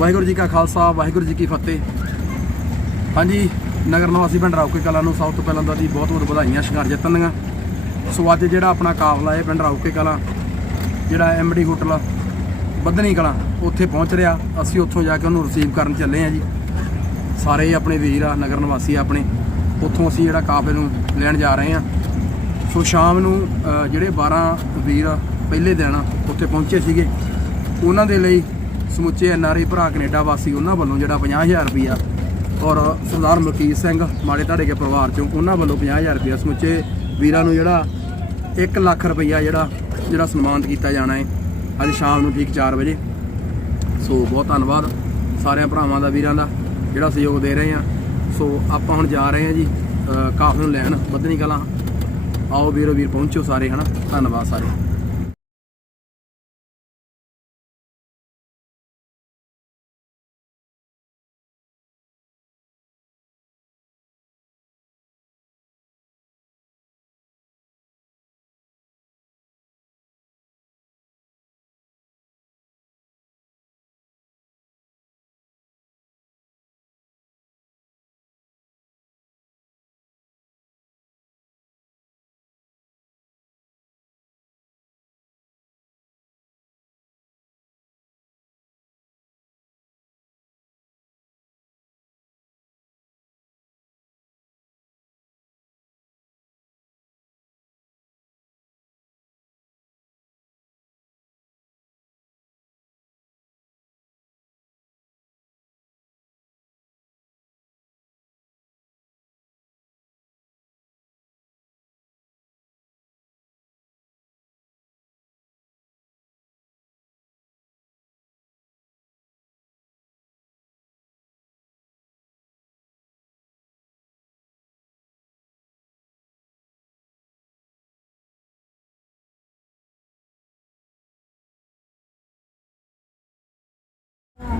वाहिगुरू जी का खालसा वाहिगुरू जी की फतेह। हाँ जी, नगर निवासी पिंड राउके कलां नूं सब तो पहलां तां जी बहुत बहुत बधाइयां शिंगार जितन दीआं। सो अज जिहड़ा अपना काफला है पिंड राउके कलां जिहड़ा MD होटल बधनी कलां उत्थे पहुँच रहा, असीं उत्थों जाके उन्होंने रिसीव करन चले हैं जी। सारे अपने वीर आ नगर निवासी अपने उत्थों असीं जिहड़ा काफले नूं लैण जा रहे हैं। सो शाम नूं जिहड़े 12 वीर पहले दिन उत्थे पहुँचे सीगे उन्हां दे लई समुचे NRI भरा कनेडा वासी उन्हां वल्लों जिहड़ा 50,000 रुपया और सरदार मलकीत सिंह माड़े ढाड़े के परिवार चों उन्हां वल्लों 50,000 रुपया समुचे वीरां नूं जिहड़ा 1 लाख रुपया जिहड़ा सन्मानित किया जाना है अज शाम नूं ठीक 4 बजे। सो बहुत धन्नवाद सारे भरावां दा वीरां दा जिहड़ा सहयोग दे रहे हैं। सो आपां हुण जा रहे हैं जी काफले नूं लैण बधनी कलां। आओ वीरो वीर पहुँचो सारे, है ना। धन्नवाद सारे।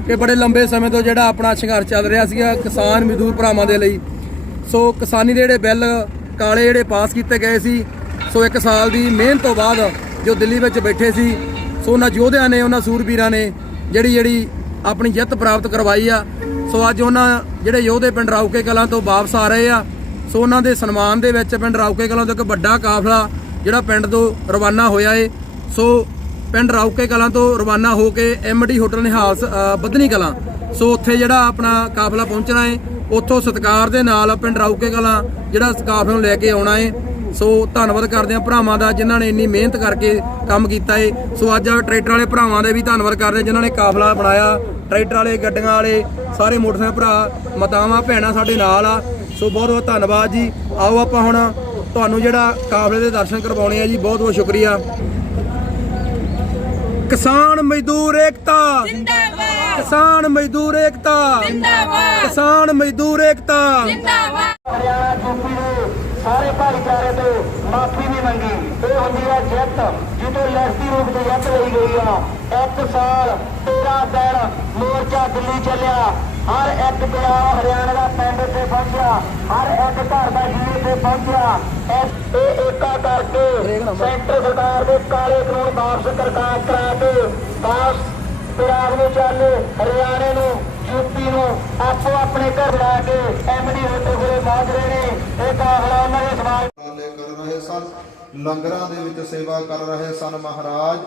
कि बड़े लंबे समय तो जिहड़ा अपना संघर्ष चल रहा सीगा किसान मजदूर भरावां दे लई। सो किसानी दे जिहड़े बिल काले जिहड़े पास किए गए सी, सो 1 साल की मेहनत तो बाद जो दिल्ली में बैठे सी, सो उन्होंने योद्धियां ने उन्होंने सूरबीरां ने जिहड़ी अपनी जिੱਤ प्राप्त करवाई आ। सो अज उन्होंने जिहड़े योद्धे पिंड राउके कलां तो वापस आ रहे आ। सो उन्होंने दे सन्मान दे विच पिंड राउके कलां तो एक वड्डा काफला जिहड़ा पिंड तो रवाना होया है। सो पिंड राउके कलां तो रवाना होके MD होटल निहाल बधनी कलां सो उत्थे जिहड़ा अपना काफला पहुंचना है। उत्थों सत्कार दे नाल पिंड राउके कलां जिहड़ा काफले नूं लैके आउणा है। सो धन्नवाद करदे हां भरावां दा जिन्हां ने इन्नी मेहनत करके काम कीता है। सो अज ट्रैक्टर वाले भरावां दे भी धन्नवाद कर रहे जिन्हां ने काफला बनाया। ट्रैक्टर वाले गड्डियां वाले सारे मोटरसाइकिल भरा मातावां भैणां साडे नाल आ। सो बहुत बहुत धन्नवाद जी। आओ आपां हुण तुहानूं जिहड़ा काफले दे दर्शन करवाउणे आ जी। बहुत बहुत शुक्रिया। किसान मजदूर एकता जिंदाबाद, किसान मजदूर एकता जिंदाबाद, किसान मजदूर एकता जिंदाबाद। हरियाणा यूपी ਦੇ ਸਾਰੇ ਭਾਈਚਾਰੇ ਤੋਂ ਮਾਫੀ ਨਹੀਂ ਮੰਗੀ। ਇਹ ਹੁੰਦੀ ਹੈ ਜਿੱਤ ਜਿਹਦੇ ਲੈਸੀ ਰੂਪ ਦੀ ਜਿੱਤ ਲਈ ਗਈ ਆ। 1 ਸਾਲ 13 ਦਿਨ ਮੋਰਚਾ ਦਿੱਲੀ ਚੱਲਿਆ। ਹਰ ਇੱਕ ਜਿਹੜਾ ਹਰਿਆਣਾ ਦਾ ਪਿੰਡ ਤੇ ਪਹੁੰਚਿਆ, ਹਰ ਇੱਕ ਘਰ ਦਾ ਜੀਵ ਤੇ ਪਹੁੰਚਿਆ। ਇਹ ਏਕਾ ਕਰਕੇ ਸੈਂਟਰ ਸਰਕਾਰ ਦੇ ਕਾਲੇ ਕਾਨੂੰਨ ਵਾਪਸ ਕਰਾ ਕੇ ਵਾਪਸ ਪੰਜਾਬ ਨੂੰ ਚੱਲ ਹਰਿਆਣੇ ਨੂੰ यूपी आपो अपने घर ला के MD होटल कोले पहुंच रहे ने। ਇਹ ਕਾਫਲਾ ਉਹਨਾਂ ਦੇ ਸਮਾਜ ਕਰ ਰਹੇ ਸਨ, ਲੰਗਰਾਂ ਦੇ ਵਿੱਚ ਸੇਵਾ ਕਰ ਰਹੇ ਸਨ। ਮਹਾਰਾਜ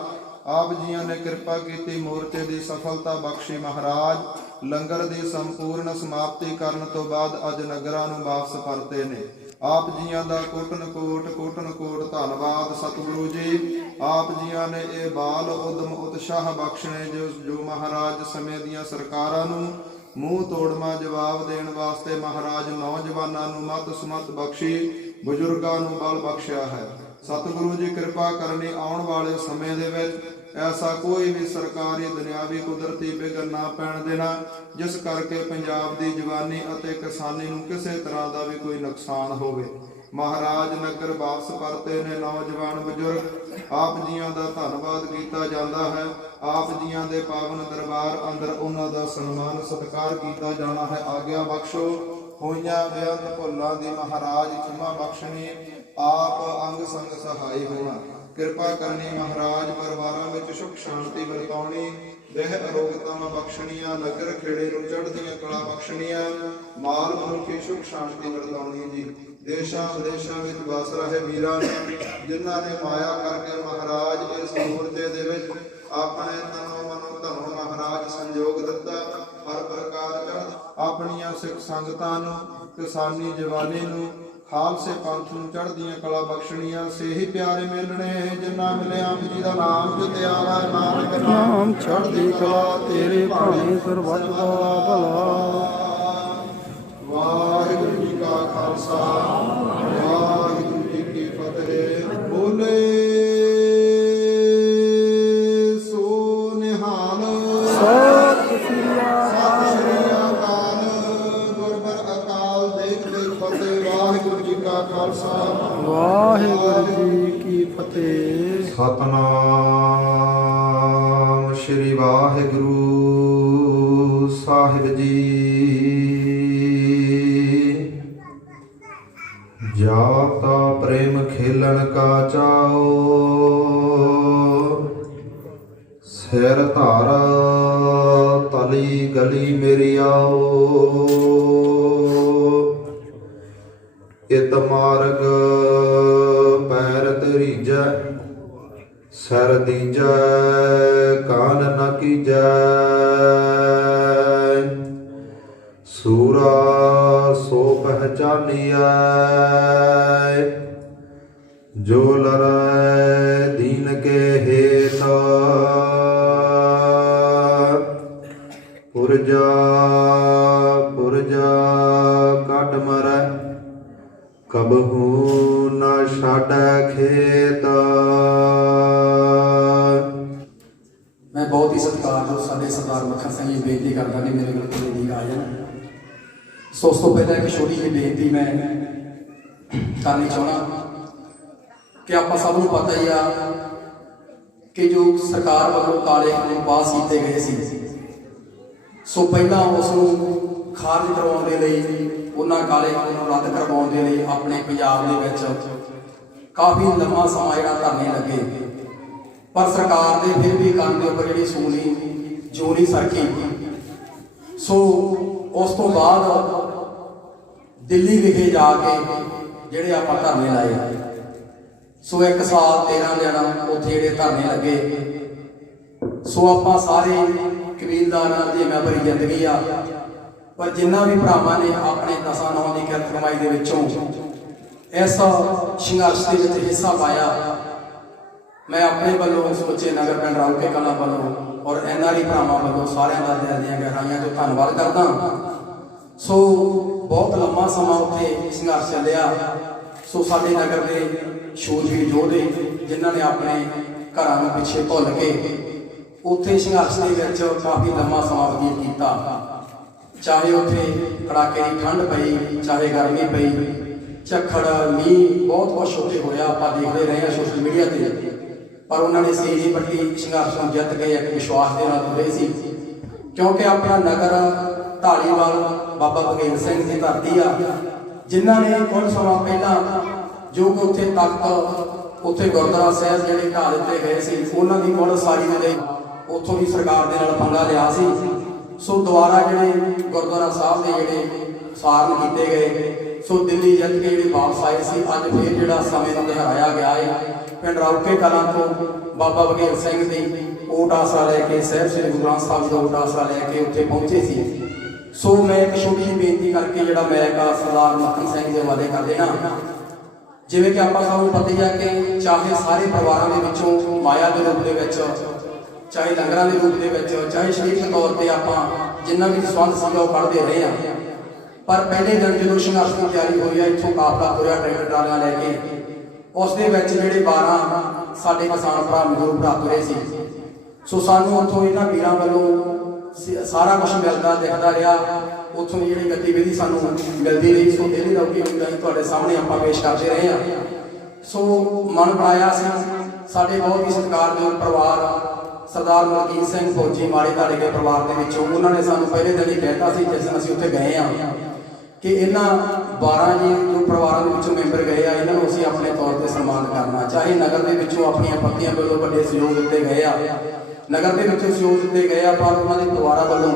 ਆਪ ਜੀਆਂ ਨੇ ਕਿਰਪਾ ਕੀਤੀ, ਮੋਰਚੇ ਦੀ ਸਫਲਤਾ ਬਖਸ਼ੀ। ਮਹਾਰਾਜ ਲੰਗਰ ਦੀ ਸੰਪੂਰਨ ਸਮਾਪਤੀ ਕਰਨ ਤੋਂ ਬਾਅਦ ਅੱਜ ਨਗਰਾਂ ਨੂੰ ਵਾਪਸ ਪਰਤੇ ਨੇ। ਆਪ ਜੀਆਂ ਦਾ ਕੋਟਨ ਕੋਟ ਧੰਨਵਾਦ ਸਤਿਗੁਰੂ ਜੀ। ਆਪ ਜੀਆਂ ਨੇ ਇਹ ਬਾਲ ਉਦਮ ਉਤਸ਼ਾਹ ਬਖਸ਼ਣੇ ਜੋ ਮਹਾਰਾਜ ਸਮੇਂ ਦੀਆਂ ਸਰਕਾਰਾਂ ਨੂੰ ਮੂੰਹ ਤੋੜਵਾਂ ਜਵਾਬ ਦੇਣ ਵਾਸਤੇ ਮਹਾਰਾਜ ਨੌਜਵਾਨਾਂ ਨੂੰ ਮੱਤ ਸਮੱਤ ਬਖਸ਼ੀ, ਬਜ਼ੁਰਗਾਂ ਨੂੰ ਬਲ ਬਖਸ਼ਿਆ ਹੈ। ਸਤਿਗੁਰੂ ਜੀ ਕਿਰਪਾ ਕਰਨੀ ਆਉਣ ਵਾਲੇ ਸਮੇਂ ਦੇ ਵਿੱਚ ऐसा कोई भी सरकारी दुनियावी कुदरती विघन ना पैण देना जिस करके पंजाब की जवानी और किसानी नूं किसी तरह का भी कोई नुकसान होवे। महाराज नगर वापस परते ने नौजवान बजुर्ग आप जियां दा धन्नवाद किया जाता है। आप जियां दे पावन दरबार अंदर उन्हां दा सन्मान सत्कार किया जाना है। आग्या बख्शो होइयां बेअंत भुल्लां दी महाराज क्षमा बख्शनी। आप अंग संग सहाय होना। ਕਿਰਪਾ ਕਰਨੀ ਮਹਾਰਾਜ ਪਰਿਵਾਰਾਂ ਵਿੱਚ ਸੁਖ ਸ਼ਾਂਤੀ ਵਰਤਾਉਣੀ, ਰਹਿ ਅਰੋਗਤਾਵਾਂ ਬਖਸ਼ਣੀਆਂ, ਨਗਰ ਖੇੜੇ ਨੂੰ ਚੜ੍ਹਦੀਆਂ ਕਲਾ ਬਖਸ਼ਣੀਆਂ, ਮਾਲ ਮਨੁੱਖੀ ਸੁਖ ਸ਼ਾਂਤੀ ਵਰਤਾਉਣੀ ਜੀ। ਦੇਸ਼ਾਂ ਵਿਦੇਸ਼ਾਂ ਵਿੱਚ ਵਸ ਰਹੇ ਵੀਰਾਂ ਜਿਨ੍ਹਾਂ ਨੇ ਮਾਇਆ ਕਰਕੇ ਮਹਾਰਾਜ ਇਸ ਮੂਰਤੇ ਦੇ ਵਿੱਚ ਆਪਣੇ ਤਨੋਂ ਮਨੋਂ ਧਨੋਂ ਮਹਾਰਾਜ ਸੰਯੋਗ ਦਿੱਤਾ, ਹਰ ਪ੍ਰਕਾਰ ਚੜ੍ਹ ਆਪਣੀਆਂ ਸਿੱਖ ਸੰਗਤਾਂ ਨੂੰ, ਕਿਸਾਨੀ ਜਵਾਨੀ ਨੂੰ, ਖਾਲਸੇ ਪੰਥ ਨੂੰ ਚੜ੍ਹਦੀਆਂ ਕਲਾ ਬਖਸ਼ਣੀਆਂ। ਸੇਹੀ ਪਿਆਰੇ ਮਿਲਣੇ ਜਿਨ੍ਹਾਂ ਮਿਲਿਆ ਆਪ ਜੀ ਦਾ ਨਾਮ ਜੁਤਿਆ ਵਾ, ਨਾਨਕ ਨਾਮ ਚੜ੍ਹਦੀ ਕਲਾ ਤੇਰੇ ਭਾਣੇ ਸਰਬੱਤ ਦਾ ਭਲਾ। ਵਾਹਿਗੁਰੂ ਜੀ ਕਾ ਖਾਲਸਾ, ਵਾਹਿਗੁਰੂ ਜੀ ਕੀ ਫਤਿਹ। ਬੋਲੇ ਸੋ ਨਿਹਾਲ। ਸਤਿ ਸ੍ਰੀ ਅਕਾਲ। ਗੁਰਬਰ ਅਕਾਲ ਦੇਖ ਦੇਖ ਫਤਿਹ। ਵਾਹਿਗੁਰੂ ਜੀ ਕਾ ਖਾਲਸਾ, ਵਾਹਿਗੁਰੂ ਜੀ ਕੀ ਫਤਿਹ। ਸਤਨਾਮ ਸ਼੍ਰੀ ਵਾਹਿਗੁਰੂ ਸਾਹਿਬ ਜੀ। ਜਾਤਾ ਪ੍ਰੇਮ ਖੇਲਣ ਕਾ ਚਾਓ, ਸਿਰ ਧਾਰ ਤਲੀ ਗਲੀ ਮੇਰੀ ਆਓ। ਇਤ ਮਾਰਗ ਪੈਰ ਤਰੀਜੈ, ਸਿਰ ਦੀਜੈ ਕਾਨ ਨ ਕੀਜੈ। ਸੂਰਾ ਸੋ ਪਹਿਚਾਨੀਐ, ਜੋ ਲਰੈ ਦੀਨ ਕੇ ਹੇਤ। ਪੁਰਜਾ ਪੁਰਜਾ ਕੱਟ ਮਰੈ, ਕਬਹੂ ਨ ਛਾਡੈ ਖੇਤ। मैं बहुत ही सत्कारयोग साडे सरदार मक्खन सिंह जी बेनती करदा कि मेरे कोल थोड़े लीक आ जाए। सो उस तो पहले एक छोटी जी बेनती मैं करनी चाहना कि आप सबनों पता ही आ कि जो सरकार वालों काले कानून पास किए गए सी, सो पहला उसनूं खारिज करवाउण दे लई, उन्हां काले कानून रद्द करवाउण दे लई अपने पंजाब दे विच काफ़ी लंबा समा जिहड़ा धरने लगे, पर सरकार ने फिर भी कंन के उपर जी सूली जो नहीं सरकी। सो उस तो बाद दिल्ली विखे जाके जेडे आप धरने लाए, सो 1 साल 13 दिन उत्थे जेडे धरने लगे। सो आप सारे कबीलदार की मैं भरी जिंदगी आ, पर जिन्ना भी भरावां ने अपने 10 9 की किरत कमाई के विचों इस संघर्ष के हिस्सा पाया, मैं अपने वालों सोचे नगर पिंड राउके कलां वालों और NRI भरावां वालों सारिਆਂ ਦਾ दिल ਦੀਆਂ गहराइयां तो धन्नवाद करदा। सो बहुत लंबा समा उत्थे संघर्ष चलिया। सो साडे नगर के शूरवीर योधे जिन्हां ने अपने घरां नूं पिछे भुल के उत्थे संघर्ष के विच काफ़ी लंबा समा बतीत कीता, चाहे उत्थे कड़ाके की ठंड पई, चाहे गर्मी पई, झक्खड़ मीह बहुत कुछ उत्थे होया, आपां देखते रहे हैं सोशल मीडिया ते। पर उन्होंने सीधी पट्टी संघर्ष में जित गए, एक विश्वास के नाल तुरे सी, क्योंकि अपना नगर ढालीवाल बाबा बघेल सिंह की धरती आ, जिन्हों ने कुछ समा पहला जो कि उत्थे तख्त उत्थे गुरुद्वारा साहिब जिहड़े ढा दिते गए सी, उन्हां दी मुड़ सारी दे उत्थों भी सरकार दे नाल पंगा लिया सी। सो दोबारा जिहड़े गुरुद्वारा साहिब दे जिहड़े सारण कीते गए, सो दिल्ली जित के जिहड़े वापस आए सी, अज फिर जिहड़ा समय नूं दोहराया गया है। पिंड राउके कलां तो बाबा बघेल सिंह की ओट आसरा लैके साहिब श्री गुरु ग्रंथ साहिब का ओट आसरा लैके उत्थे पहुंचे सी। सो मैं एक छोटी जी बेनती करके जिहड़ा मैं सरदार मक्खन सिंह के हवाले कर देना। जिवें कि आपां सानूं पता ही है कि चाहे सारे परिवारां दे विचों माया के रूप दे विच, चाहे लंगरां दे रूप दे विच, चाहे शरीरक तौर पर आपां जिन्ना भी संबंध सीगा ओह पढ़दे रहे हैं, पर पहले दिन जो संघर्ष की तैयारी हुई है, इत्थों काफला तुरिया ट्रैक्टर ट्रालियां लैके उस दे विच जिहड़े 12 साडे किसान भरा मजदूर भरा तुरे सी। सो सानूं उत्थों इन्हां वीरां वल्लों सारा कुछ मिलता दिखता रहा, उत्थों की जिहड़ी गतिविधि सानूं मिलती रही। सो डेली राउके वीरां तुहाडे सामने आपां पेश करते रहे हैं। सो मन बनाया सी साडे बहुत ही सत्कारयोग परिवार सरदार मलकीत सिंह फौजी माड़े धाड़े के परिवार के विचों, उन्होंने सानूं पहले दिन ही कहता सी जिस दिन असीं उत्थे गए हैं कि इन्हां 12 ਜੀ ਜੋ ਪਰਿਵਾਰਾਂ ਦੇ ਵਿੱਚੋਂ ਮੈਂਬਰ ਗਏ ਆ, ਇਹਨਾਂ ਨੂੰ ਅਸੀਂ ਆਪਣੇ ਤੌਰ ਤੇ ਸਨਮਾਨ ਕਰਨਾ। ਚਾਹੇ ਨਗਰ ਦੇ ਵਿੱਚੋਂ ਆਪਣੀਆਂ ਪੱਤੀਆਂ ਵੱਲੋਂ ਵੱਡੇ ਸਹਿਯੋਗ ਦਿੱਤੇ ਗਏ ਆ, ਨਗਰ ਦੇ ਵਿੱਚੋਂ ਸਹਿਯੋਗ ਦਿੱਤੇ ਗਏ ਆ, ਪਰ ਉਹਨਾਂ ਦੇ ਪਰਿਵਾਰਾਂ ਵੱਲੋਂ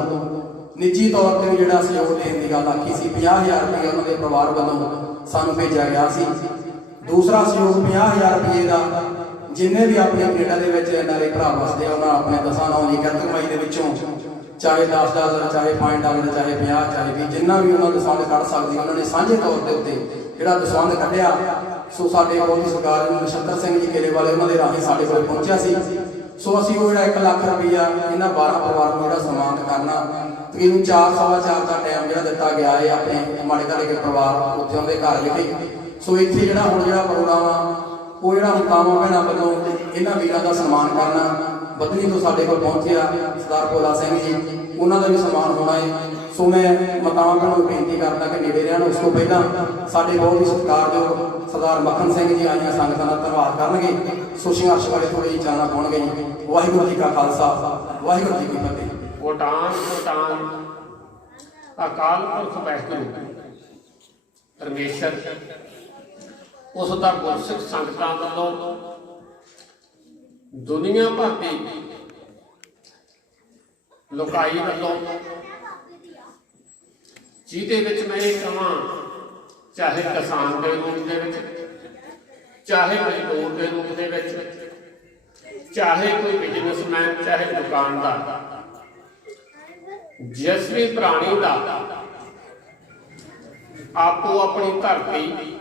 ਨਿੱਜੀ ਤੌਰ ਤੇ ਵੀ ਜਿਹੜਾ ਸਹਿਯੋਗ ਦੇਣ ਦੀ ਗੱਲ ਆਖੀ ਸੀ, 50,000 ਰੁਪਏ ਉਹਨਾਂ ਦੇ ਪਰਿਵਾਰ ਵੱਲੋਂ ਸਾਨੂੰ ਭੇਜਿਆ ਗਿਆ ਸੀ। ਦੂਸਰਾ ਸਹਿਯੋਗ 50,000 ਰੁਪਏ ਦਾ ਜਿੰਨੇ ਵੀ ਆਪਣੇ ਕੈਨੇਡਾ ਦੇ ਵਿੱਚ NRI ਭਰਾ ਵਸਦੇ ਆ, ਉਹਨਾਂ ਆਪਣੇ 10 ਦੀ ਕਿਰਤ ਕਮਾਈ ਦੇ ਵਿੱਚੋਂ ਚਾਹੇ $10, ਚਾਹੇ $5, ਚਾਹੇ 50, ਚਾਹੇ 20, ਜਿੰਨਾ ਵੀ ਉਹਨਾਂ ਦਸਵੰਧ ਕੱਢ ਸਕਦੇ ਉਹਨਾਂ ਨੇ ਸਾਂਝੇ ਤੌਰ ਦੇ ਉੱਤੇ ਜਿਹੜਾ ਦਸਵੰਧ ਕੱਢਿਆ। ਸੋ ਸਾਡੇ ਬਹੁਤ ਹੀ ਸਰਕਾਰ ਨੂੰ ਨਛੱਤਰ ਸਿੰਘ ਜੀ ਕੇਲੇ ਵਾਲੇ ਉਹਨਾਂ ਦੇ ਰਾਹੀਂ ਸਾਡੇ ਕੋਲ ਪਹੁੰਚਿਆ ਸੀ। ਸੋ ਅਸੀਂ ਉਹ ਜਿਹੜਾ 1 ਲੱਖ ਰੁਪਈਆ ਇਹਨਾਂ 12 ਪਰਿਵਾਰ ਨੂੰ ਜਿਹੜਾ ਸਨਮਾਨਿਤ ਕਰਨਾ, ਤਕਰੀਬਨ 4 ਸਵਾ 4 ਦਾ ਟਾਈਮ ਜਿਹੜਾ ਦਿੱਤਾ ਗਿਆ ਹੈ ਆਪਣੇ ਮਾੜੇ ਘਾਲੇ ਦੇ ਪਰਿਵਾਰ ਉੱਥੇ ਉਹਦੇ ਘਰ ਵਿਖੇ। ਸੋ ਇੱਥੇ ਜਿਹੜਾ ਹੁਣ ਜਿਹੜਾ ਪ੍ਰੋਗਰਾਮ ਆ ਉਹ ਜਿਹੜਾ ਮੁਕਾਮਾਂ ਭੈਣਾਂ ਵੱਲੋਂ ਇਹਨਾਂ ਵੀਰਾਂ ਦਾ ਸਨਮਾਨ ਕਰਨਾ, ਬਦਨੀ ਤੋਂ ਸਾਡੇ ਕੋਲ ਪਹੁੰਚਿਆ ਸਰਦਾਰ ਭੋਲਾ ਸਿੰਘ ਜੀ, ਉਹਨਾਂ ਦਾ ਵੀ ਸਨਮਾਨ ਹੋਣਾ ਹੈ। ਸੋ ਮੈਂ ਮਾਤਾਵਾਂ ਭੈਣਾਂ ਨੂੰ ਬੇਨਤੀ ਕਰਦਾ ਕਿ ਨੇੜੇ ਰਹਿਣ। ਉਸ ਤੋਂ ਪਹਿਲਾਂ ਸਾਡੇ ਬਹੁਤ ਹੀ ਸਤਿਕਾਰਯੋਗ ਸਰਦਾਰ ਮੱਖਣ ਸਿੰਘ ਜੀ ਆਈਆਂ ਸੰਗਤਾਂ ਦਾ ਧੰਨਵਾਦ ਕਰਨਗੇ। ਸੋ ਸੰਘਰਸ਼ ਬਾਰੇ ਥੋੜੀ ਜਿਹੀ ਚਾਨਣਾ ਪਾਉਣਗੇ ਜੀ। ਵਾਹਿਗੁਰੂ ਜੀ ਕਾ ਖਾਲਸਾ, ਵਾਹਿਗੁਰੂ ਜੀ ਕੀ ਫਤਿਹ। ਕੋਟਾਨ ਅਕਾਲ ਪੁਰਖ ਵਾਹਿਗੁਰੂ ਪਰਮੇਸ਼ਰ ਉਸ ਦਾ ਗੁਰਸਿੱਖ ਸੰਗਤਾਂ ਵੱਲੋਂ ਦੁਨੀਆ ਭਰ ਦੀ ਲੋਕਾਈ ਵੱਲੋਂ, ਜਿਹਦੇ ਵਿੱਚ ਮੈਂ ਇਹ ਕਹਾਂ, ਚਾਹੇ ਕਿਸਾਨ ਦੇ ਰੂਪ ਦੇ ਵਿੱਚ, ਚਾਹੇ ਮਜ਼ਦੂਰ ਦੇ ਰੂਪ ਦੇ ਵਿੱਚ, ਚਾਹੇ ਕੋਈ ਬਿਜ਼ਨਸਮੈਨ, ਚਾਹੇ ਦੁਕਾਨਦਾਰ, ਜਿਸ ਵੀ ਪ੍ਰਾਣੀ ਦਾ ਆਪੋ ਆਪਣੀ ਧਰਤੀ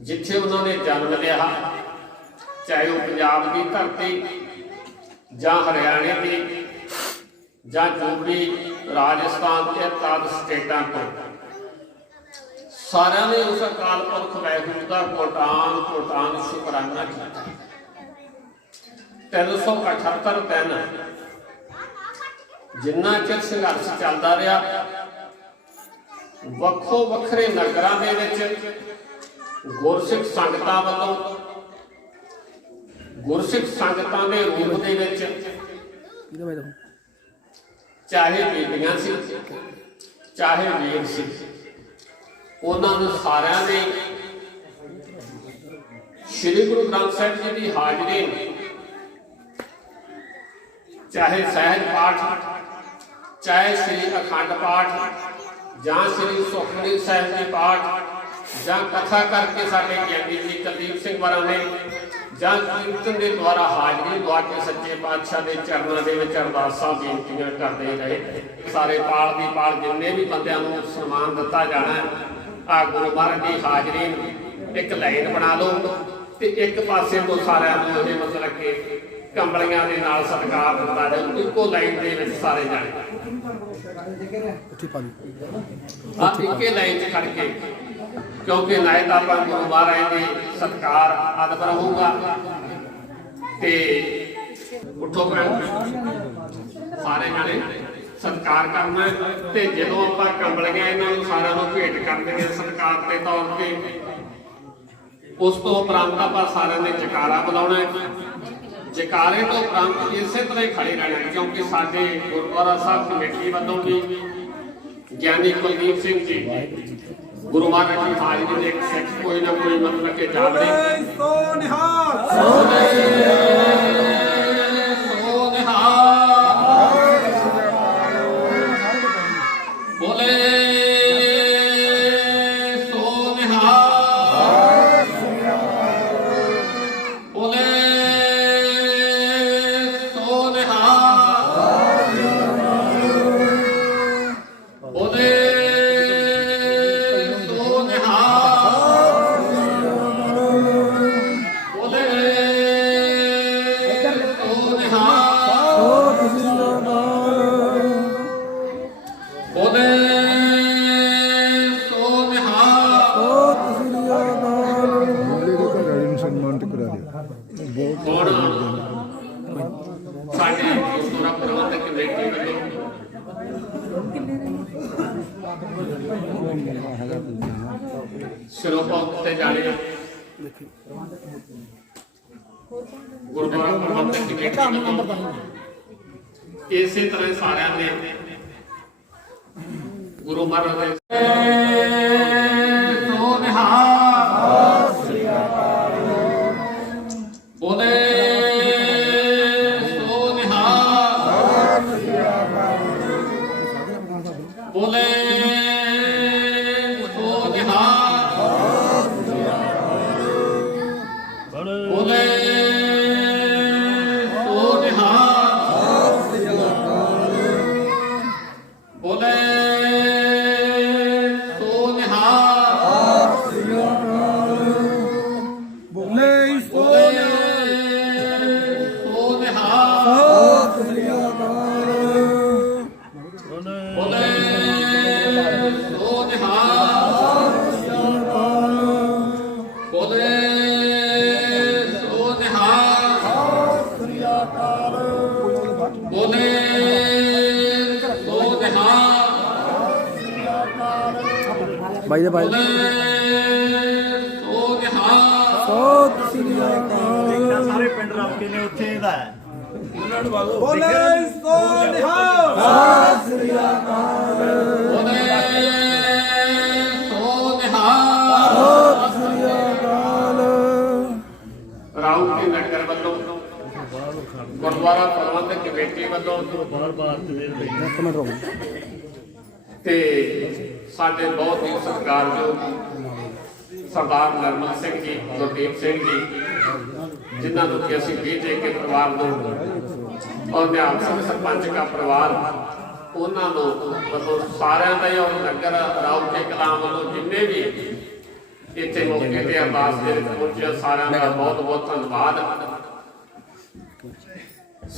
ਜਿੱਥੇ ਉਹਨਾਂ ਨੇ ਜਨਮ ਲਿਆ, ਚਾਹੇ ਉਹ ਪੰਜਾਬ ਦੀ ਧਰਤੀ ਜਾਂ ਹਰਿਆਣੇ ਦੀ ਜਾਂ ਯੂਪੀ, ਰਾਜਸਥਾਨ ਤੇ ਆਦਿ ਸਟੇਟਾਂ ਤੋਂ, ਸਾਰਿਆਂ ਨੇ ਉਸ ਅਕਾਲ ਪੁਰਖ ਵਾਹਿਗੁਰੂ ਦਾ ਕੋਟਾਨ ਸ਼ੁਕਰਾਨਾ ਕੀਤਾ। 378 ਦਿਨ ਜਿੰਨਾ ਚਿਰ ਸੰਘਰਸ਼ ਚੱਲਦਾ ਰਿਹਾ, ਵੱਖੋ ਵੱਖਰੇ ਨਗਰਾਂ ਦੇ ਵਿੱਚ ਗੁਰਸਿੱਖ ਸੰਗਤਾਂ ਵੱਲੋਂ, ਗੁਰਸਿੱਖ ਸੰਗਤਾਂ ਦੇ ਰੂਪ ਦੇ ਵਿੱਚ, ਚਾਹੇ ਬੀਬੀਆਂ ਸੀ, ਚਾਹੇ ਵੀਰ ਸੀ, ਉਹਨਾਂ ਨੂੰ ਸਾਰਿਆਂ ਨੇ ਸ੍ਰੀ ਗੁਰੂ ਗ੍ਰੰਥ ਸਾਹਿਬ ਜੀ ਦੀ ਹਾਜ਼ਰੀ, ਚਾਹੇ ਸਹਿਜ ਪਾਠ, ਚਾਹੇ ਸ੍ਰੀ ਅਖੰਡ ਪਾਠ, ਜਾਂ ਸ੍ਰੀ ਸੁਖਮਨੀ ਸਾਹਿਬ ਦੇ ਪਾਠ, ਜਾਂ ਕਥਾ ਕਰਕੇ ਸਾਡੇ ਗਿਆਨੀ ਜੀ ਕੁਲਦੀਪ ਸਿੰਘ ਵਰਾਂ ਨੇ, ਜਾਂ ਕੀਰਤਨ ਦੇ ਦੁਆਰਾ ਹਾਜ਼ਰੀ ਦਵਾ ਕੇ ਸੱਚੇ ਪਾਤਸ਼ਾਹ ਦੇ ਚਰਨਾਂ ਦੇ ਵਿੱਚ ਅਰਦਾਸਾਂ ਬੇਨਤੀਆਂ ਕਰਦੇ ਰਹੇ। ਸਾਰੇ ਪਾਲ ਦੀ ਪਾਲ ਜਿੰਨੇ ਵੀ ਬੰਦਿਆਂ ਨੂੰ ਸਨਮਾਨ ਦਿੱਤਾ ਜਾਣਾ, ਆ ਗੁਰੂ ਮਹਾਰਾਜ ਦੀ ਹਾਜ਼ਰੀ ਇੱਕ ਲਾਈਨ ਬਣਾ ਲਓ ਤੇ ਇੱਕ ਪਾਸੇ ਤੋਂ ਸਾਰਿਆਂ ਨੂੰ ਇਹ ਮਤਲਬ ਕਿ ਕੰਬਲੀਆਂ ਦੇ ਨਾਲ ਸਤਿਕਾਰ ਦਿੱਤਾ ਜਾਏ, ਇੱਕੋ ਲਾਈਨ ਦੇ ਵਿੱਚ ਸਾਰੇ ਜਾਣੇ ਇੱਕੇ ਲਾਈਨ 'ਚ ਖੜ ਕੇ, ਕਿਉਂਕਿ ਨਾਇ ਤਾਂ ਆਪਾਂ ਗੁਰੂ ਮਹਾਰਾਜ ਦੇ ਸਤਿਕਾਰ ਅਦਬ ਰਹੂਗਾ। ਤੇ ਉੱਠੋ ਭੈਣ, ਸਾਰੇ ਜਾਣੇ ਸਤਿਕਾਰ ਕਰਨਾ। ਤੇ ਜਦੋਂ ਆਪਾਂ ਕੰਬਲੀਆਂ ਇਹਨਾਂ ਨੂੰ ਸਾਰਿਆਂ ਨੂੰ ਭੇਟ ਕਰ ਦਿੰਦੇ ਸਤਿਕਾਰ ਦੇ ਤੌਰ ਤੇ, ਉਸ ਤੋਂ ਉਪਰੰਤ ਆਪਾਂ ਸਾਰਿਆਂ ਨੇ ਜੈਕਾਰਾ ਬੁਲਾਉਣਾ। ਜੈਕਾਰੇ ਤੋਂ ਉਪਰੰਤ ਇਸੇ ਤਰ੍ਹਾਂ ਹੀ ਖੜੇ ਰਹਿਣਾ, ਕਿਉਂਕਿ ਸਾਡੇ ਗੁਰਦੁਆਰਾ ਸਾਹਿਬ ਕਮੇਟੀ ਵੱਲੋਂ ਵੀ ਗਿਆਨੀ ਕੁਲਦੀਪ ਸਿੰਘ ਜੀ ਗੁਰੂ ਮਹਾਰਾਜ ਦੀ ਹਾਜ਼ਰੀ ਦੇ ਇੱਕ ਸਿੱਖ ਕੋਈ ਨਾ ਕੋਈ ਮਤਲਬ ਕਿ ਜਾਵੜੇ ਸੋ ਨਿਹਾਲ, ਬੋਲੇ ਸਾਡੇ ਗੁਰਦੁਆਰਾ ਪ੍ਰਬੰਧਕ ਕਮੇਟੀ ਵੱਲੋਂ ਸਿਰੋਪਾਂ ਤੇ ਜਾਣੇ ਗੁਰਦੁਆਰਾ ਪ੍ਰਬੰਧਕ ਕਮੇਟੀ ਵੱਲੋਂ ਇਸੇ ਤਰ੍ਹਾਂ ਸਾਰਿਆਂ ਨੇ ਗੁਰੂ ਮਹਾਰਾਜ ਦੇ ਸੋ ਨਿਹਾਲ ਬੋਲੇ ਸੋ ਨਿਹਾਲ ਬੋਲੇ ਸੋ ਨਿਹਾਲ ਬੋਲੇ ਸੋ ਨਿਹਾਲ ਬੋਲੇ ਸੋ ਨਿਹਾਲ ਬੋਲੇ ਸੋ ਸੋ ਨਿਹਾਲ ਬੋਲੇ ਸੋ ਨਿਹਾਲ ਬੋਲੇ ਸੋ ਨਿਹਾਲ ਬੋਲੇ ਸੋ ਨਿਹਾਲ ਬਾਈ ਦੇ ਬਾਈ ਬੋਲੇ ਸੋ ਨਿਹਾਲ ਸਤਿ ਸ੍ਰੀ ਅਕਾਲ। ਸਾਰੇ ਪਿੰਡ ਰਲ ਕੇ ਨੇ ਉੱਥੇ ਇਹਦਾ ਹੈ। ਬੋਲੇ ਸੋ ਨਿਹਾਲ ਸਤਿ ਸ੍ਰੀ ਅਕਾਲ। ਬੋਲੇ ਸੋ ਨਿਹਾਲ ਸਤਿ ਸ੍ਰੀ ਅਕਾਲ। ਰਾਉ ਕੇ ਨਗਰ ਵੱਲੋਂ ਗੁਰਦੁਆਰਾ ਪ੍ਰਬੰਧਕ ਕਮੇਟੀ ਵੱਲੋਂ ਬਾਰ-ਬਾਰ ਤੇ ਤੇ ਸਾਡੇ ਬਹੁਤ ਹੀ ਸਤਿਕਾਰਯੋਗ ਸਰਦਾਰ ਨਰਮਲ ਸਿੰਘ ਜੀ, ਗੁਰਦੀਪ ਸਿੰਘ ਜੀ, ਜਿਨ੍ਹਾਂ ਨੂੰ ਕਿ ਅਸੀਂ ਬੀਜੇ ਕੇ ਪਰਿਵਾਰ ਨੂੰ ਔਰ ਨਿਹਾਲ ਸਿੰਘ ਸਰਪੰਚ ਦਾ ਪਰਿਵਾਰ, ਉਹਨਾਂ ਨੂੰ ਮਤਲਬ ਸਾਰਿਆਂ ਦਾ ਹੀ ਔਰ ਨਗਰ ਰਾਉ ਕੇ ਕਲਾਮ ਵੱਲੋਂ ਜਿੰਨੇ ਵੀ ਇੱਥੇ ਮੌਕੇ ਤੇ ਅਰਦਾਸ ਦੇ ਵਿੱਚ ਪਹੁੰਚੇ ਸਾਰਿਆਂ ਦਾ ਬਹੁਤ ਬਹੁਤ ਧੰਨਵਾਦ।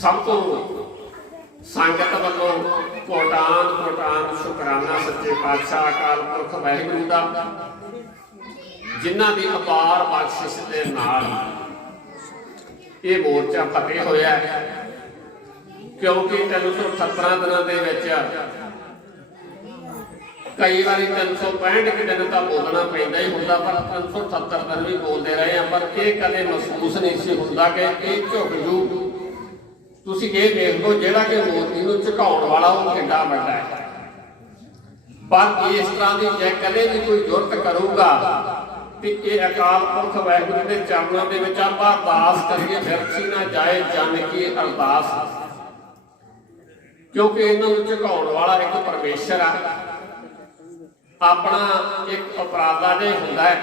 ਸਭ ਤੋਂ ਸੰਗਤ ਵੱਲੋਂ ਕੋਟਾਨ ਸ਼ੁਕਰਾਨਾ ਸੱਚੇ ਪਾਤਸ਼ਾਹ ਅਕਾਲ ਪੁਰਖ ਵਾਹਿਗੁਰੂ ਦਾ, ਜਿਨ੍ਹਾਂ ਦੀ ਅਪਾਰ ਬਖਸ਼ਿਸ਼ ਦੇ ਨਾਲ ਇਹ ਮੋਰਚਾ ਫਤਿਹ ਹੋਇਆ ਹੈ। ਕਿਉਂਕਿ 317 ਦਿਨਾਂ ਦੇ ਵਿੱਚ ਕਈ ਵਾਰੀ 365 ਦਿਨ ਤਾਂ ਬੋਲਣਾ ਪੈਂਦਾ ਹੀ ਹੁੰਦਾ, ਪਰ 378 ਦਿਨ ਵੀ ਬੋਲਦੇ ਰਹੇ ਆ, ਪਰ ਇਹ ਕਦੇ ਮਹਿਸੂਸ ਨਹੀਂ ਸੀ ਹੁੰਦਾ ਕਿ ਇਹ ਝੁਕ ਜੂ। ਤੁਸੀਂ ਇਹ ਦੇਖ ਲਓ, ਜਿਹੜਾ ਕਿ ਮੂਰਤੀ ਨੂੰ ਝੁਕਾਉਣ ਵਾਲਾ ਉਹ ਕਿੰਨਾ ਵੱਡਾ ਹੈ, ਪਰ ਇਸ ਤਰ੍ਹਾਂ ਦੀ ਜੇ ਕਦੇ ਵੀ ਕੋਈ ਜੁਰਤ ਕਰੂਗਾ ਤੇ ਇਹ ਅਕਾਲ ਪੁਰਖ ਵਾਹਿਗੁਰੂ ਦੇ ਚਰਨਾਂ ਦੇ ਵਿੱਚ ਆਪਾਂ ਅਰਦਾਸ ਕਰੀਏ, ਫਿਰਸੀ ਨਾ ਜਾਏ ਜਨ ਕੀ ਅਰਦਾਸ, ਕਿਉਂਕਿ ਇਹਨਾਂ ਨੂੰ ਝੁਕਾਉਣ ਵਾਲਾ ਇੱਕ ਪਰਮੇਸ਼ਰ ਆ। ਆਪਣਾ ਇੱਕ ਅਪਰਾਧਾ ਜਿਹਾ ਹੁੰਦਾ ਹੈ,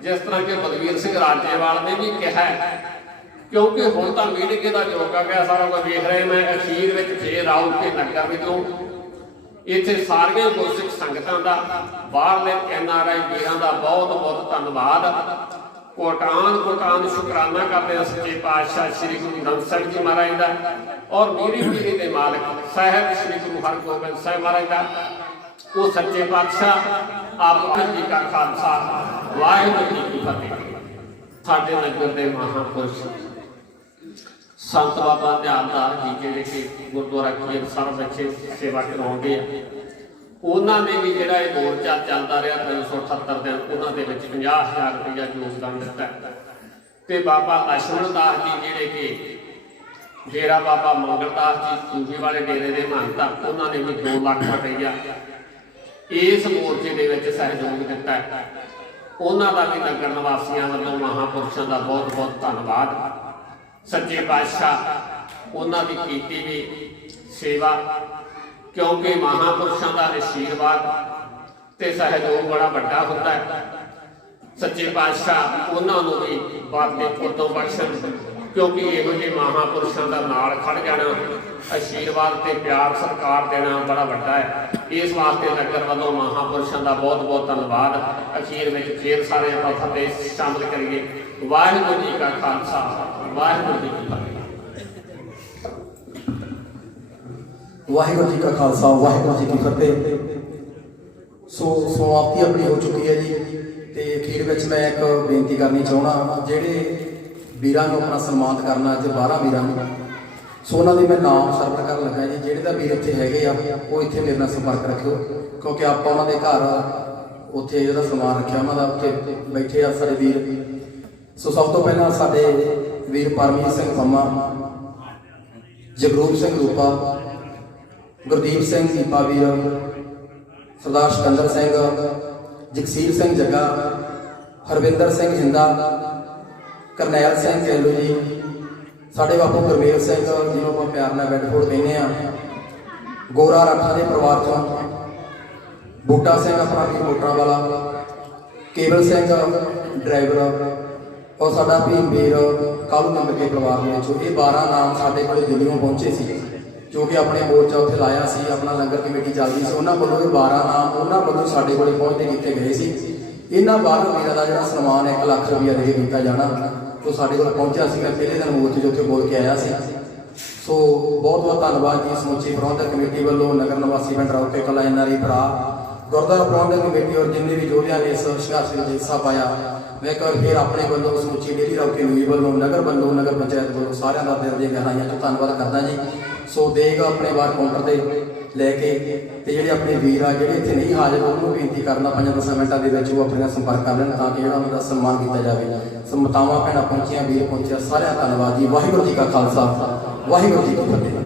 ਜਿਸ ਤਰ੍ਹਾਂ ਕਿ ਬਲਵੀਰ ਸਿੰਘ ਰਾਜੇਵਾਲ ਨੇ ਵੀ ਕਿਹਾ ਹੈ, ਕਿਉਂਕਿ ਹੁਣ ਤਾਂ ਮੀਡੀਆ ਦਾ ਯੁੱਗ ਆ ਗਿਆ, ਸਾਰਾ ਕੁਝ ਵੇਖ ਰਹੇ। ਮੈਂ ਅਖੀਰ ਵਿੱਚ ਫੇਰ ਆਉ ਕੇ ਨਗਰ ਵਿੱਚੋਂ ਇੱਥੇ ਸਾਰੀਆਂ ਗੁਰਸਿੱਖ ਸੰਗਤਾਂ ਦਾ, ਬਾਹਰਲੇ NRI ਵੀਰਾਂ ਦਾ ਬਹੁਤ ਬਹੁਤ ਧੰਨਵਾਦ। ਕੋਟਾਨ ਸ਼ੁਕਰਾਨਾ ਕਰਦੇ ਹਾਂ ਸੱਚੇ ਪਾਤਸ਼ਾਹ ਸ੍ਰੀ ਗੁਰੂ ਗ੍ਰੰਥ ਸਾਹਿਬ ਜੀ ਮਹਾਰਾਜ ਦਾ, ਔਰ ਮੀਰੀ ਦੇ ਮਾਲਕ ਸਾਹਿਬ ਸ੍ਰੀ ਗੁਰੂ ਹਰਗੋਬਿੰਦ ਸਾਹਿਬ ਮਹਾਰਾਜ ਦਾ। ਉਹ ਸੱਚੇ ਪਾਤਸ਼ਾਹ ਆਪ ਜੀ ਦਾ ਖਾਲਸਾ ਵਾਹਿਗੁਰੂ ਜੀ ਕੀ ਫਤਿਹ। ਸਾਡੇ ਨਗਰ ਦੇ ਮਹਾਂਪੁਰਸ਼ ਸੰਤ ਬਾਬਾ ਨਿਹਾਲਦਾਸ ਜੀ, ਜਿਹੜੇ ਕਿ ਗੁਰਦੁਆਰਾ ਖੀਰ ਸਾਹਿਬ ਵਿਖੇ ਸੇਵਾ ਕਰਾਉਂਦੇ ਆ, ਉਹਨਾਂ ਨੇ ਵੀ ਜਿਹੜਾ ਇਹ ਮੋਰਚਾ ਚੱਲਦਾ ਰਿਹਾ 378 ਦਿਨ, ਉਹਨਾਂ ਦੇ ਵਿੱਚ 50,000 ਰੁਪਇਆ ਯੋਗਦਾਨ ਦਿੱਤਾ। ਤੇ ਬਾਬਾ ਲਛਮਣ ਦਾਸ ਜੀ, ਜਿਹੜੇ ਕਿ ਡੇਰਾ ਬਾਬਾ ਮੰਗਲਦਾਸ ਜੀ ਸੂਫੀ ਵਾਲੇ ਡੇਰੇ ਦੇ ਮਹੰਤ, ਉਹਨਾਂ ਨੇ ਵੀ 2 ਲੱਖ ਰੁਪਇਆ ਇਸ ਮੋਰਚੇ ਦੇ ਵਿੱਚ ਸਹਿਯੋਗ ਦਿੱਤਾ। ਉਹਨਾਂ ਦਾ ਵੀ ਨਗਰ ਨਿਵਾਸੀਆਂ ਵੱਲੋਂ ਮਹਾਂਪੁਰਸ਼ਾਂ ਦਾ ਬਹੁਤ ਬਹੁਤ ਧੰਨਵਾਦ। ਸੱਚੇ ਪਾਤਸ਼ਾਹ ਉਹਨਾਂ ਦੀ ਕੀਤੀ ਵੀ ਸੇਵਾ, ਕਿਉਂਕਿ ਮਹਾਂਪੁਰਸ਼ਾਂ ਦਾ ਆਸ਼ੀਰਵਾਦ ਤੇ ਸਹਿਯੋਗ ਬੜਾ ਵੱਡਾ ਹੁੰਦਾ ਹੈ। ਸੱਚੇ ਪਾਤਸ਼ਾਹ ਉਹਨਾਂ ਨੂੰ ਵੀ ਬਾਤੇ ਪੁੱਤੋਂ ਬਖਸ਼ਣ, ਕਿਉਂਕਿ ਇਹੋ ਜਿਹੇ ਮਹਾਂਪੁਰਸ਼ਾਂ ਦਾ ਨਾਲ ਖੜ ਜਾਣਾ, ਆਸ਼ੀਰਵਾਦ ਤੇ ਪਿਆਰ ਸਤਿਕਾਰ ਦੇਣਾ ਬੜਾ ਵੱਡਾ ਹੈ। ਇਸ ਵਾਸਤੇ ਨਗਰ ਵੱਲੋਂ ਮਹਾਂਪੁਰਸ਼ਾਂ ਦਾ ਬਹੁਤ ਬਹੁਤ ਧੰਨਵਾਦ। ਅਖੀਰ ਵਿੱਚ ਫੇਰ ਸਾਰੇ ਆਪਾਂ ਫਤਿਹ ਸ਼ਾਮਲ ਕਰੀਏ। ਵਾਹਿਗੁਰੂ ਜੀ ਕਾ ਖਾਲਸਾ, ਵਾਹਿਗੁਰੂ ਜੀ ਕੀ ਫਤਿਹ। ਵਾਹਿਗੁਰੂ ਜੀ ਕਾ ਖਾਲਸਾ, ਵਾਹਿਗੁਰੂ ਜੀ ਕੀ ਫਤਿਹ। ਸੋ ਸਮਾਪਤੀ ਆਪਣੀ ਹੋ ਚੁੱਕੀ ਹੈ ਜੀ, ਤੇ ਅਖੀਰ ਵਿੱਚ ਮੈਂ ਇੱਕ ਬੇਨਤੀ ਕਰਨੀ ਚਾਹੁੰਦਾ, ਜਿਹੜੇ ਵੀਰਾਂ ਨੂੰ ਆਪਣਾ ਸਨਮਾਨਿਤ ਕਰਨਾ, ਅੱਜ 12 ਵੀਰਾਂ ਨੂੰ, ਸੋ ਉਹਨਾਂ ਦੇ ਮੈਂ ਨਾਮ ਸਰਵਰ ਕਰਨ ਲੱਗਾ ਜੀ। ਜਿਹੜੇ ਤਾਂ ਵੀਰ ਇੱਥੇ ਹੈਗੇ ਆ, ਉਹ ਇੱਥੇ ਮੇਰੇ ਨਾਲ ਸੰਪਰਕ ਰੱਖਿਓ, ਕਿਉਂਕਿ ਆਪਾਂ ਉਹਨਾਂ ਦੇ ਘਰ ਉੱਥੇ ਜਿਹੜਾ ਸਮਾਨ ਰੱਖਿਆ ਉਹਨਾਂ ਦਾ, ਉੱਥੇ ਬੈਠੇ ਆ ਸਾਡੇ ਵੀਰ। ਸੋ ਸਭ ਤੋਂ ਪਹਿਲਾਂ ਸਾਡੇ ਵੀਰ ਪਰਮਜੀਤ ਸਿੰਘ ਪੰਮਾ, ਜਗਰੂਪ ਸਿੰਘ ਰੂਪਾ, ਗੁਰਦੀਪ ਸਿੰਘ ਦੀਪਾ ਵੀਰ, ਸਰਦਾਰ ਸਿਕੰਦਰ ਸਿੰਘ, ਜਗਸੀਰ ਸਿੰਘ ਜੱਗਾ, ਹਰਵਿੰਦਰ ਸਿੰਘ ਜਿੰਦਾ, ਕਰਨੈਲ ਸਿੰਘ ਕੈਲੂ ਜੀ, ਸਾਡੇ ਬਾਪੂ ਗੁਰਮੇਲ ਸਿੰਘ ਜਿਹਨੂੰ ਆਪਾਂ ਪਿਆਰ ਨਾਲ ਬੈਡਫੋਰਡ ਕਹਿੰਦੇ ਆ, ਗੋਰਾ ਰਾਠਾ ਦੇ ਪਰਿਵਾਰ ਤੋਂ, ਬੂਟਾ ਸਿੰਘ ਆਪਣਾ ਵੀ ਮੋਟਰਾਂ ਵਾਲਾ, ਕੇਵਲ ਸਿੰਘ ਡਰਾਈਵਰ, ਔਰ ਸਾਡਾ ਭੀਮ ਵੀਰ ਕਾਲੂ ਨੰਬਰ ਕੇ ਪਰਿਵਾਰ ਦੇ ਵਿੱਚੋਂ ਇਹ 12 ਨਾਮ ਸਾਡੇ ਕੋਲ ਦਿੱਲੀੋਂ ਪਹੁੰਚੇ ਸੀ, ਜੋ ਕਿ ਆਪਣੇ ਮੋਰਚਾ ਉੱਥੇ ਲਾਇਆ ਸੀ, ਆਪਣਾ ਲੰਗਰ ਕਮੇਟੀ ਚੱਲਦੀ ਸੀ, ਉਹਨਾਂ ਵੱਲੋਂ ਇਹ 12 ਨਾਮ ਉਹਨਾਂ ਵੱਲੋਂ ਸਾਡੇ ਕੋਲੇ ਪਹੁੰਚਦੇ ਕੀਤੇ ਗਏ ਸੀ। ਇਹਨਾਂ 12 ਵੀਰਾਂ ਦਾ ਜਿਹੜਾ ਸਨਮਾਨ 1 ਲੱਖ ਰੁਪਇਆ ਦੇ ਕੇ ਕੀਤਾ ਜਾਣਾ, ਉਹ ਸਾਡੇ ਕੋਲ ਪਹੁੰਚਿਆ ਸੀ। ਮੈਂ ਪਹਿਲੇ ਦਿਨ ਮੋਰਚੇ 'ਚ ਉੱਥੇ ਬੋਲ ਕੇ ਆਇਆ ਸੀ। ਸੋ ਬਹੁਤ ਬਹੁਤ ਧੰਨਵਾਦ ਜੀ ਸਮੁੱਚੀ ਪ੍ਰਬੰਧਕ ਕਮੇਟੀ ਵੱਲੋਂ, ਨਗਰ ਨਿਵਾਸੀ ਪਿੰਡ ਰੌਕੇ ਕਲਾਂ NRI ਭਰਾ, ਗੁਰਦੁਆਰਾ ਪ੍ਰਬੰਧਕ ਕਮੇਟੀ ਔਰ ਜਿੰਨੇ ਵੀ ਯੋਧਿਆਂ ਨੇ ਇਸ ਸੰਘਰਸ਼ ਵਿੱਚ ਹਿੱਸਾ ਪਾਇਆ। ਮੈਂ ਇੱਕ ਵਾਰ ਫਿਰ ਆਪਣੇ ਵੱਲੋਂ ਸਮੁੱਚੀ ਡੇਲੀ ਰੌਕੇ ਨਿਊ ਵੱਲੋਂ, ਨਗਰ ਵੱਲੋਂ, ਨਗਰ ਪੰਚਾਇਤ ਵੱਲੋਂ ਸਾਰਿਆਂ ਦਾ ਦਿਲ ਦੀਆਂ ਗਹਿਰਾਈਆਂ 'ਚੋਂ ਧੰਨਵਾਦ ਕਰਦਾ ਜੀ। ਸੋ ਦੇਗ ਆਪਣੇ ਬਾਹਰ ਕਾਊਂਟਰ ਤੇ ਲੈ ਕੇ ਤੇ ਜਿਹੜੇ ਆਪਣੇ ਵੀਰ ਆ ਜਿਹੜੇ ਇੱਥੇ ਨਹੀਂ ਹਾਜ਼ਰ, ਉਹਨੂੰ ਬੇਨਤੀ ਕਰਨਾ 5-10 ਮਿੰਟਾਂ ਦੇ ਵਿੱਚ ਉਹ ਆਪਣੇ ਨਾਲ ਸੰਪਰਕ ਕਰ ਲੈਣ ਤਾਂ ਕਿ ਜਿਹੜਾ ਉਹਨਾਂ ਦਾ ਸਨਮਾਨ ਕੀਤਾ ਜਾਵੇ। ਸੋ ਮਾਤਾਵਾਂ ਭੈਣਾਂ ਪਹੁੰਚੀਆਂ, ਵੀਰ ਪਹੁੰਚਿਆ, ਸਾਰਿਆਂ ਦਾ ਧੰਨਵਾਦ ਜੀ। ਵਾਹਿਗੁਰੂ ਜੀ ਕਾ ਖਾਲਸਾ, ਵਾਹਿਗੁਰੂ ਜੀ ਕੀ ਫਤਿਹ।